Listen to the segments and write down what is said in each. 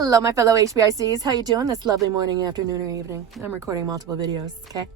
Hello, my fellow HBICs. How you doing this lovely morning, afternoon, or evening? I'm recording multiple videos, okay?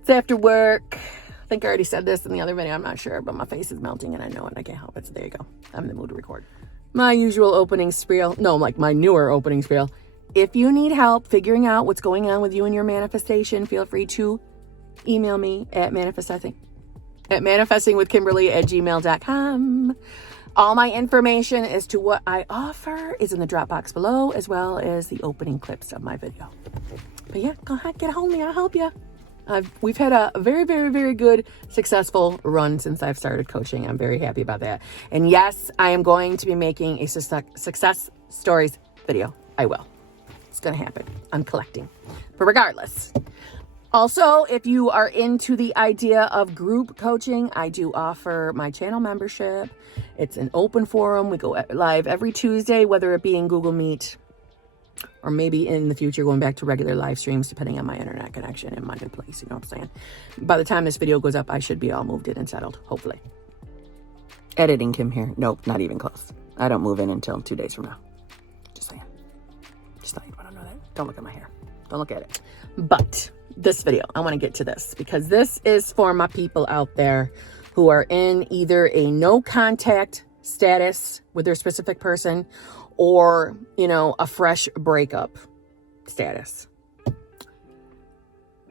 It's after work. I think I already said this in the other video. I'm not sure, but my face is melting, and I know it. I can't help it, so there you go. I'm in the mood to record. My usual opening spiel. No, like my newer opening spiel. If you need help figuring out what's going on with you and your manifestation, feel free to email me at manifestingwithKimberly@gmail.com. All my information as to what I offer is in the drop box below, as well as the opening clips of my video. But yeah, go ahead, get a hold of me. I'll help you. We've had a very, very, very good, successful run since I've started coaching. I'm very happy about that. And yes, I am going to be making a success stories video. I will. It's going to happen. I'm collecting. But regardless. Also, if you are into the idea of group coaching, I do offer my channel membership. It's an open forum. We go live every Tuesday, whether it be in Google Meet or maybe in the future going back to regular live streams, depending on my internet connection and my new place. You know what I'm saying? By the time this video goes up, I should be all moved in and settled, hopefully. Editing Kim here. Nope, not even close. I don't move in until 2 days from now. Just saying. Just thought you want to know that. Don't look at my hair. Don't look at it. But this video, I want to get to this because this is for my people out there who are in either a no contact status with their specific person or, you know, a fresh breakup status.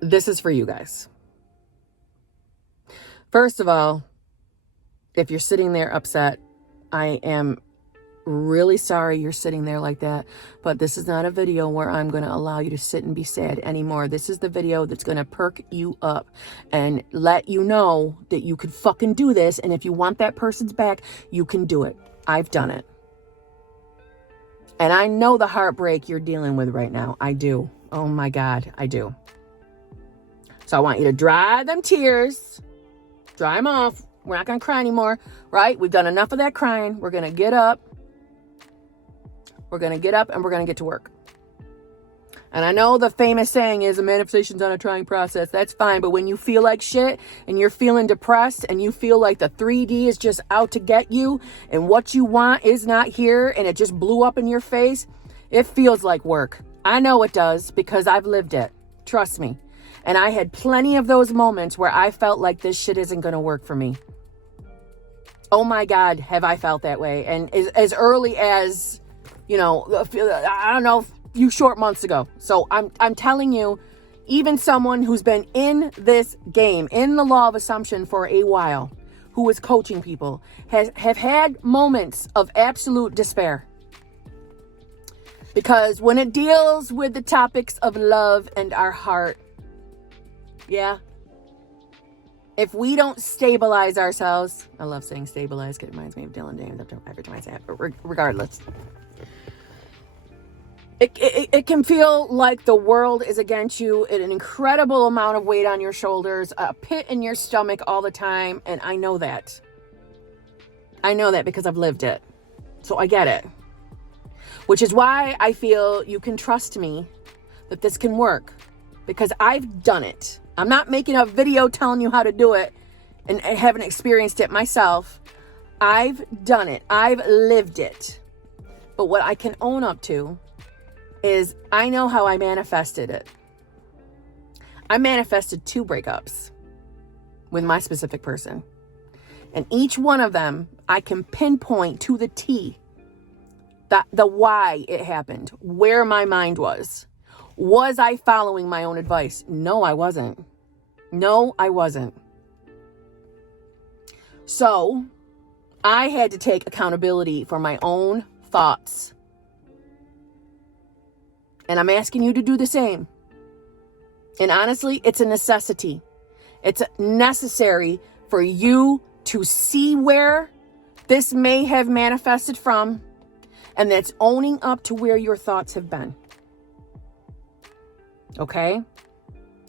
This is for you guys. First of all, if you're sitting there upset, I am really sorry you're sitting there like that, but this is not a video where I'm going to allow you to sit and be sad anymore. This is the video that's going to perk you up and let you know that you could fucking do this, and if you want that person's back, you can do it. I've done it. And I know the heartbreak you're dealing with right now. I do. Oh my God, I do. So I want you to dry them tears. Dry them off. We're not going to cry anymore, right? We've done enough of that crying. We're going to get up. We're going to get up and we're going to get to work. And I know the famous saying is a manifestation's not a trying process. That's fine. But when you feel like shit and you're feeling depressed and you feel like the 3D is just out to get you and what you want is not here and it just blew up in your face, it feels like work. I know it does because I've lived it. Trust me. And I had plenty of those moments where I felt like this shit isn't going to work for me. Oh my God, have I felt that way. And as early as, you know, I don't know, a few short months ago. So I'm telling you, even someone who's been in this game, in the law of assumption for a while, who is coaching people, have had moments of absolute despair. Because when it deals with the topics of love and our heart, yeah, if we don't stabilize ourselves, I love saying stabilize, because it reminds me of Dylan James every time I say it, but regardless. It can feel like the world is against you, an incredible amount of weight on your shoulders, a pit in your stomach all the time, and I know that. I know that because I've lived it. So I get it. Which is why I feel you can trust me that this can work, because I've done it. I'm not making a video telling you how to do it and haven't experienced it myself. I've done it. I've lived it. But what I can own up to is I know how I manifested it. I manifested 2 breakups with my specific person. And each one of them, I can pinpoint to the T the why it happened, where my mind was. Was I following my own advice? No, I wasn't. No, I wasn't. So I had to take accountability for my own thoughts. And I'm asking you to do the same. And honestly, it's a necessity. It's necessary for you to see where this may have manifested from, and that's owning up to where your thoughts have been. Okay?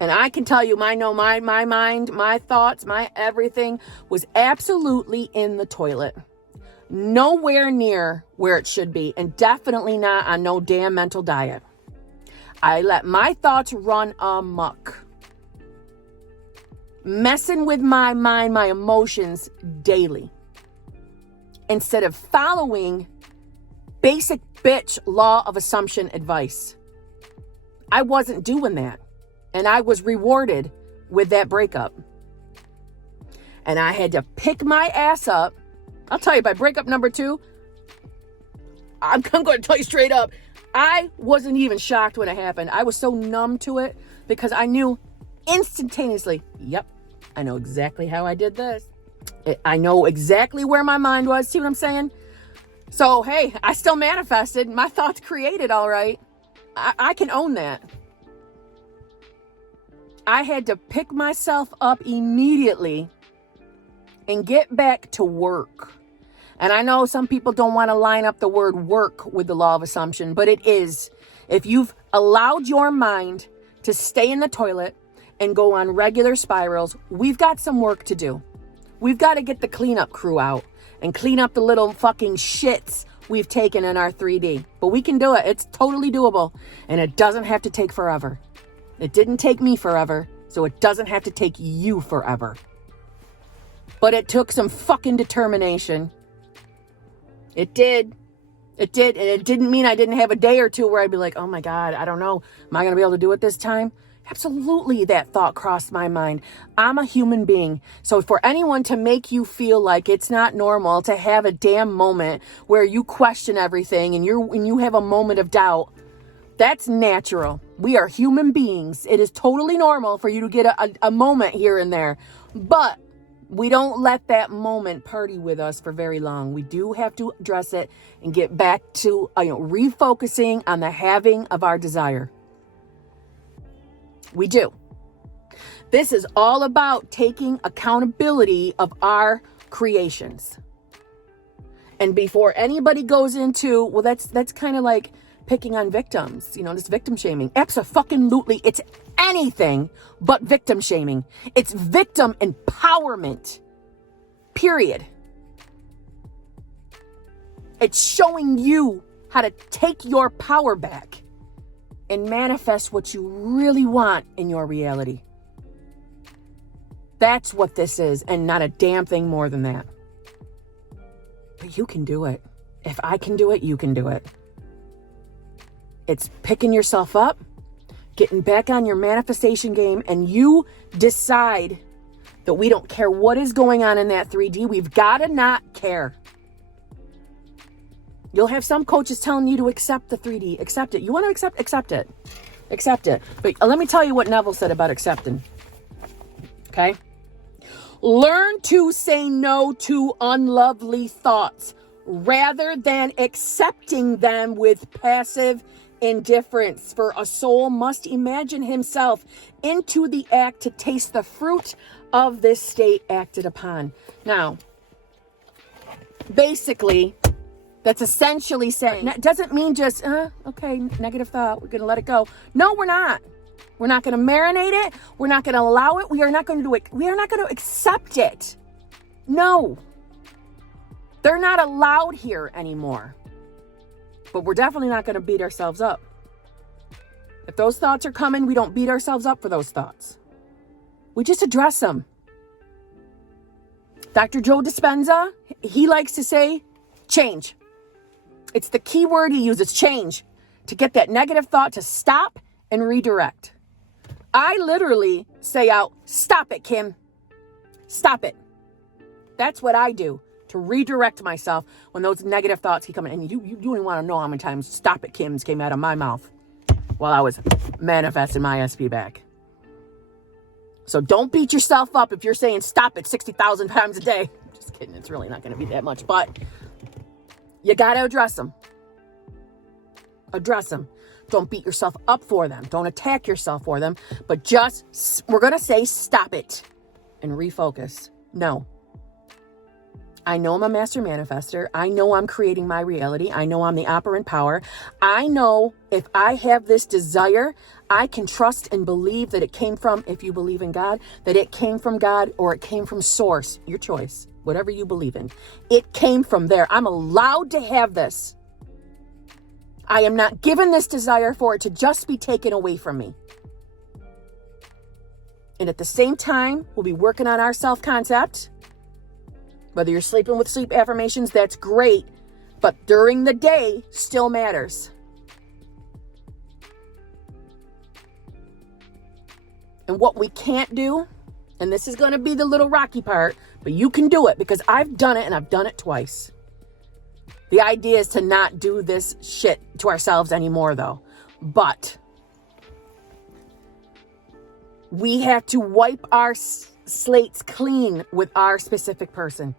And I can tell you, my mind, my thoughts, my everything was absolutely in the toilet. Nowhere near where it should be, and definitely not on no damn mental diet. I let my thoughts run amok, messing with my mind, my emotions daily, instead of following basic bitch law of assumption advice. I wasn't doing that. And I was rewarded with that breakup. And I had to pick my ass up. I'll tell you, by breakup number 2, I'm going to tell you straight up, I wasn't even shocked when it happened. I was so numb to it because I knew instantaneously, yep, I know exactly how I did this. I know exactly where my mind was. See what I'm saying? So, hey, I still manifested. My thoughts created, all right. I can own that. I had to pick myself up immediately and get back to work. And I know some people don't want to line up the word work with the law of assumption, but it is. If you've allowed your mind to stay in the toilet and go on regular spirals, we've got some work to do. We've got to get the cleanup crew out and clean up the little fucking shits we've taken in our 3D. But we can do it. It's totally doable. And it doesn't have to take forever. It didn't take me forever, so it doesn't have to take you forever. But it took some fucking determination. It did. It did. And it didn't mean I didn't have a day or two where I'd be like, oh my God, I don't know. Am I going to be able to do it this time? Absolutely, that thought crossed my mind. I'm a human being. So for anyone to make you feel like it's not normal to have a damn moment where you question everything and you have a moment of doubt, that's natural. We are human beings. It is totally normal for you to get a moment here and there. But we don't let that moment party with us for very long. We do have to address it and get back to refocusing on the having of our desire. We do. This is all about taking accountability of our creations. And before anybody goes into, well, that's kind of like picking on victims, this victim shaming. Abso-fucking-lutely, it's anything but victim shaming. It's victim empowerment. Period. It's showing you how to take your power back and manifest what you really want in your reality. That's what this is, and not a damn thing more than that. But you can do it. If I can do it, you can do it. It's picking yourself up, getting back on your manifestation game, and you decide that we don't care what is going on in that 3D. We've got to not care. You'll have some coaches telling you to accept the 3D. Accept it. You want to accept it. Accept it. But let me tell you what Neville said about accepting. Okay? Learn to say no to unlovely thoughts rather than accepting them with passive indifference. For a soul must imagine himself into the act to taste the fruit of this state acted upon. Now, basically, that's essentially saying, it doesn't mean just, okay, negative thought, we're going to let it go. No, we're not. We're not going to marinate it. We're not going to allow it. We are not going to do it. We are not going to accept it. No. They're not allowed here anymore. But we're definitely not going to beat ourselves up. If those thoughts are coming, we don't beat ourselves up for those thoughts. We just address them. Dr. Joe Dispenza, he likes to say, change. It's the key word he uses, change, to get that negative thought to stop and redirect. I literally say out, stop it, Kim. Stop it. That's what I do to redirect myself when those negative thoughts keep coming. And you don't even want to know how many times stop it, Kims came out of my mouth while I was manifesting my SP back. So don't beat yourself up if you're saying stop it 60,000 times a day. Just kidding. It's really not going to be that much, but you got to address them. Address them. Don't beat yourself up for them. Don't attack yourself for them, but we're going to say stop it and refocus. No. I know I'm a master manifester. I know I'm creating my reality. I know I'm the operant power. I know if I have this desire, I can trust and believe that it came from, if you believe in God, that it came from God or it came from source. Your choice, whatever you believe in. It came from there. I'm allowed to have this. I am not given this desire for it to just be taken away from me. And at the same time, we'll be working on our self-concept. Whether you're sleeping with sleep affirmations, that's great. But during the day still matters. And what we can't do, and this is going to be the little rocky part, but you can do it because I've done it and I've done it twice. The idea is to not do this shit to ourselves anymore though. But we have to wipe our slates clean with our specific person.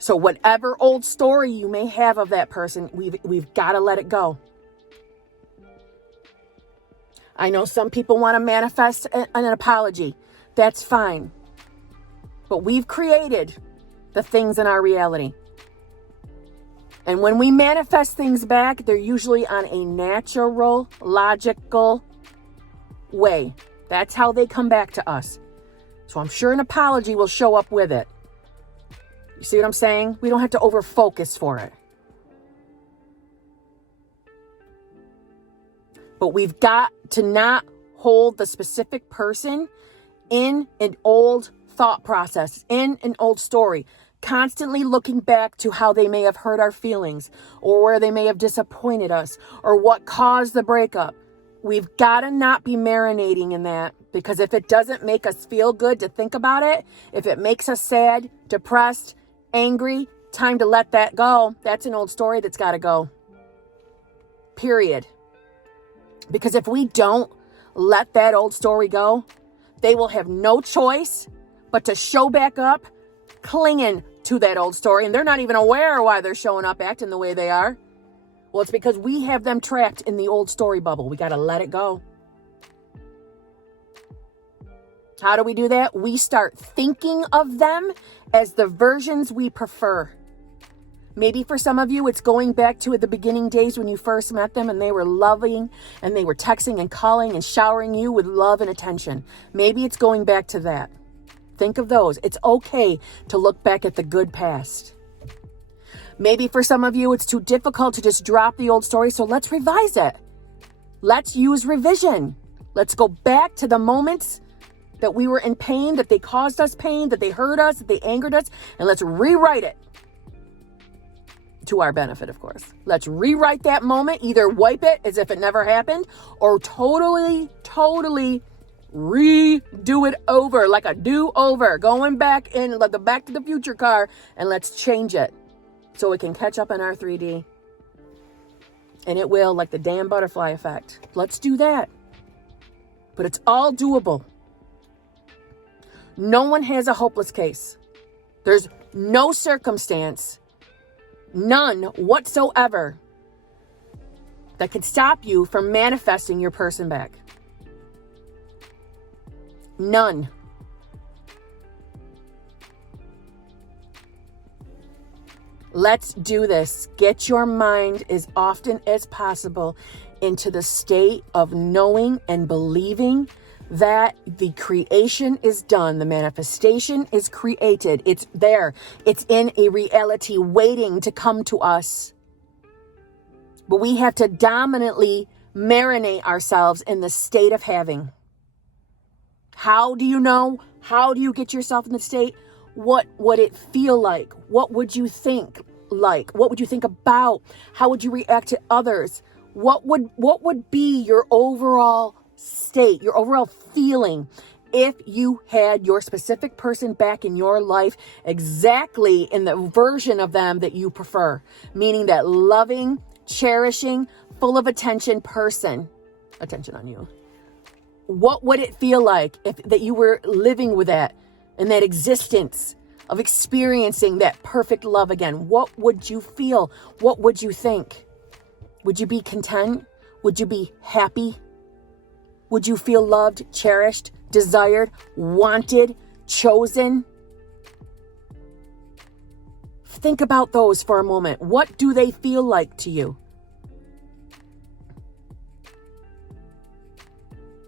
So whatever old story you may have of that person, we've got to let it go. I know some people want to manifest an apology. That's fine. But we've created the things in our reality. And when we manifest things back, they're usually on a natural, logical way. That's how they come back to us. So I'm sure an apology will show up with it. You see what I'm saying? We don't have to over-focus for it. But we've got to not hold the specific person in an old thought process, in an old story, constantly looking back to how they may have hurt our feelings or where they may have disappointed us or what caused the breakup. We've got to not be marinating in that, because if it doesn't make us feel good to think about it, if it makes us sad, depressed, angry, time to let that go. That's an old story that's got to go. Period. Because if we don't let that old story go, they will have no choice but to show back up clinging to that old story. And they're not even aware why they're showing up acting the way they are. Well, it's because we have them trapped in the old story bubble. We got to let it go. How do we do that? We start thinking of them as the versions we prefer. Maybe for some of you, it's going back to the beginning days when you first met them and they were loving and they were texting and calling and showering you with love and attention. Maybe it's going back to that. Think of those. It's okay to look back at the good past. Maybe for some of you, it's too difficult to just drop the old story, so let's revise it. Let's use revision. Let's go back to the moments that we were in pain, that they caused us pain, that they hurt us, that they angered us, and let's rewrite it. To our benefit, of course. Let's rewrite that moment, either wipe it as if it never happened, or totally redo it over, like a do-over, going back in like the Back to the Future car, and let's change it so it can catch up in our 3D. And it will, like the damn butterfly effect. Let's do that. But it's all doable. No one has a hopeless case. There's no circumstance, none whatsoever, that can stop you from manifesting your person back. None. Let's do this. Get your mind as often as possible into the state of knowing and believing that the creation is done. The manifestation is created. It's there. It's in a reality waiting to come to us. But we have to dominantly marinate ourselves in the state of having. How do you know? How do you get yourself in the state? What would it feel like? What would you think like? What would you think about? How would you react to others? What would be your overall state, your overall feeling if you had your specific person back in your life exactly in the version of them that you prefer? Meaning that loving, cherishing, full of attention person. Attention on you. What would it feel like if that you were living with that in that existence of experiencing that perfect love again? What would you feel? What would you think? Would you be content? Would you be happy? Would you feel loved, cherished, desired, wanted, chosen? Think about those for a moment. What do they feel like to you?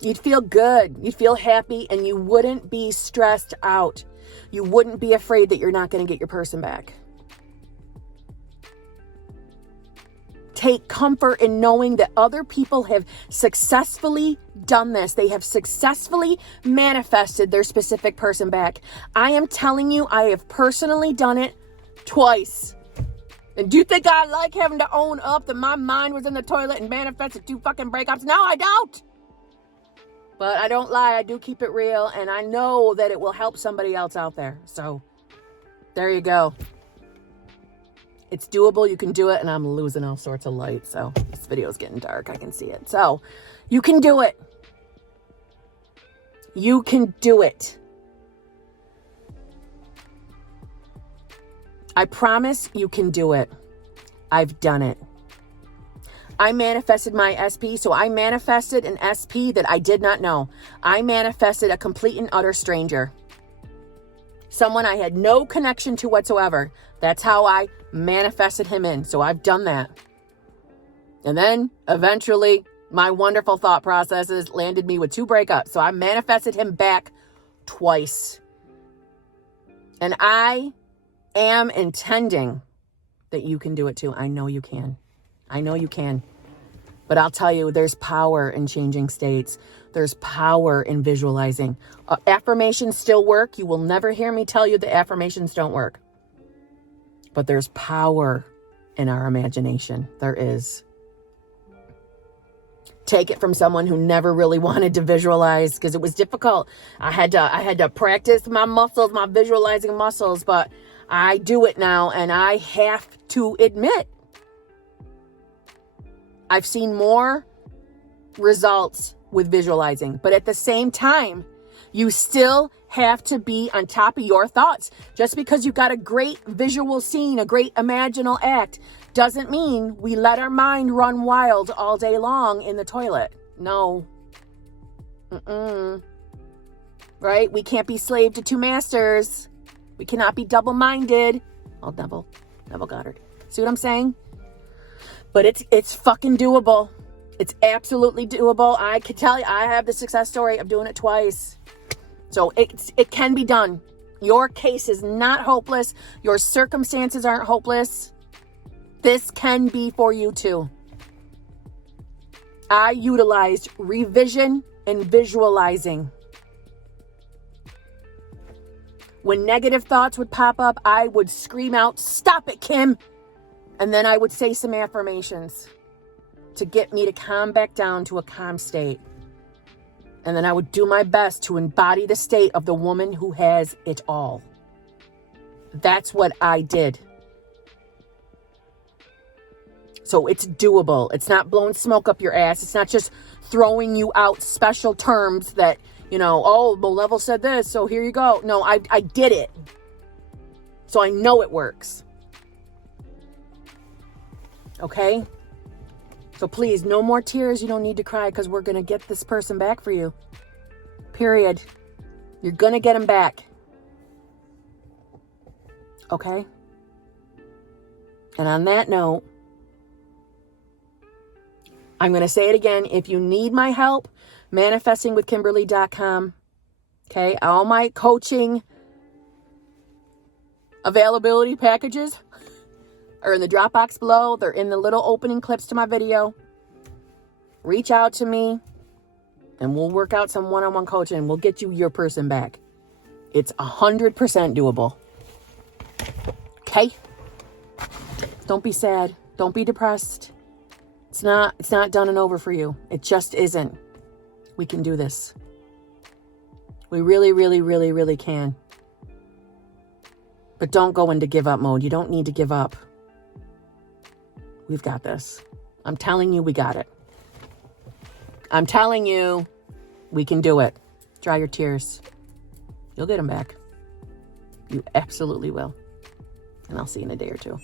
You'd feel good. You'd feel happy, and you wouldn't be stressed out. You wouldn't be afraid that you're not going to get your person back. Take comfort in knowing that other people have successfully done this. They have successfully manifested their specific person back. I am telling you, I have personally done it twice. And do you think I like having to own up that my mind was in the toilet and manifested 2 fucking breakups? No, I don't. But I don't lie. I do keep it real. And I know that it will help somebody else out there. So there you go. It's doable. You can do it. And I'm losing all sorts of light. So this video is getting dark. I can see it. So you can do it. You can do it. I promise you can do it. I've done it. I manifested my SP, so I manifested an SP that I did not know. I manifested a complete and utter stranger. Someone I had no connection to whatsoever. That's how I manifested him in. So I've done that. And then eventually my wonderful thought processes landed me with 2 breakups. So I manifested him back twice. And I am intending that you can do it too. I know you can. I know you can. But I'll tell you, there's power in changing states. There's power in visualizing. Affirmations still work. You will never hear me tell you the affirmations don't work. But there's power in our imagination. There is. Take it from someone who never really wanted to visualize because it was difficult. I had to practice my muscles, my visualizing muscles, but I do it now, and I have to admit, I've seen more results with visualizing, but at the same time, you still have to be on top of your thoughts. Just because you've got a great visual scene, a great imaginal act, doesn't mean we let our mind run wild all day long in the toilet. No. Right? We can't be slave to 2 masters. We cannot be double-minded. Oh, Neville Goddard. See what I'm saying? But it's fucking doable. It's absolutely doable. I can tell you, I have the success story of doing it twice. So it can be done. Your case is not hopeless. Your circumstances aren't hopeless. This can be for you too. I utilized revision and visualizing. When negative thoughts would pop up, I would scream out, "Stop it, Kim!" And then I would say some affirmations to get me to calm back down to a calm state. And then I would do my best to embody the state of the woman who has it all. That's what I did. So it's doable. It's not blowing smoke up your ass. It's not just throwing you out special terms that, oh, well, Level said this, so here you go. No, I did it. So I know it works. Okay? So please, no more tears. You don't need to cry because we're going to get this person back for you. Period. You're going to get him back. Okay? And on that note, I'm going to say it again. If you need my help, ManifestingwithKimberly.com. Okay? All my coaching availability packages are in the Dropbox below. They're in the little opening clips to my video. Reach out to me and we'll work out some one-on-one coaching and we'll get you your person back. It's 100% doable. Okay? Don't be sad. Don't be depressed. It's not done and over for you. It just isn't. We can do this. We really, really, really, really can. But don't go into give up mode. You don't need to give up. We've got this. I'm telling you, we got it. I'm telling you, we can do it. Dry your tears. You'll get them back. You absolutely will. And I'll see you in a day or 2.